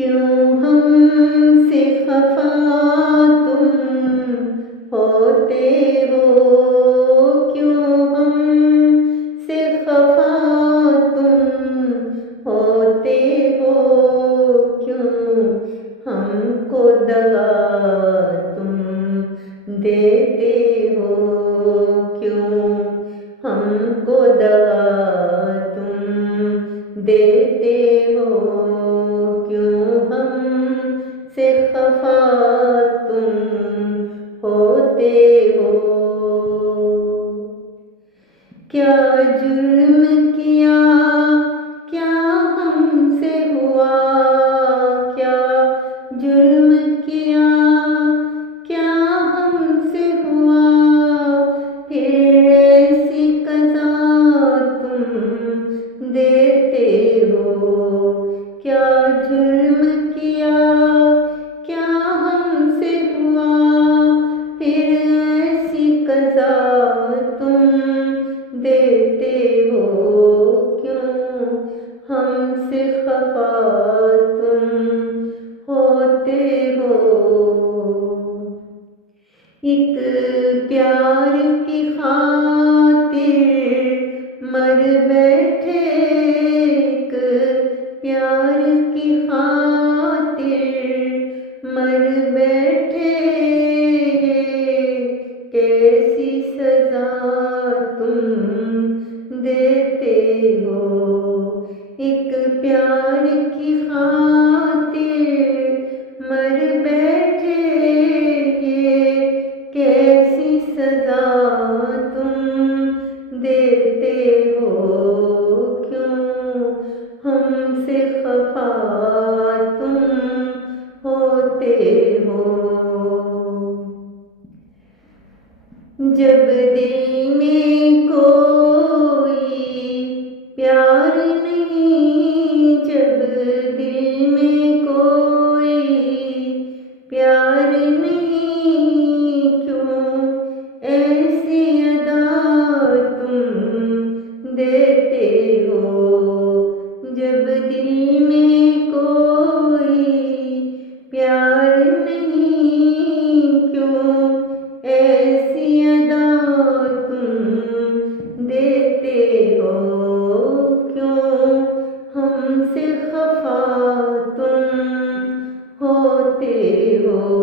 क्यों हमसे खफा तुम होते हो, क्यों हमसे खफा तुम होते हो, क्यों हमको दगा तुम देते हो, क्यों हमको दगा तुम देते हो, क्यों हमसे खफा तुम होते हो। क्या जुर्म किया, क्या हमसे हुआ, क्या जुर्म किया, क्या हमसे हुआ, फिर ऐसी सज़ा तुम देते हो। क्या जुर्म किया, क्या हमसे हुआ, फिर ऐसी सज़ा तुम देते हो, क्यों हमसे खफा तुम होते हो। एक प्यार की खातिर मर बैठे, एक प्यार की खातिर मर बैठे, कैसी सज़ा तुम देते हो। एक प्यार की खातिर मर बैठे, कैसी सज़ा तुम देते हो, क्यों हमसे खफा तुम होते हो। जब दिल में कोई प्यार नहीं, जब दिल में कोई प्यार नहीं, क्यों ऐसी अदा तुम देते हो। जब दिल में कोई प्यार नहीं, क्यों ऐसी अदा तुम देते हो, क्यों हमसे खफा तुम होते हो।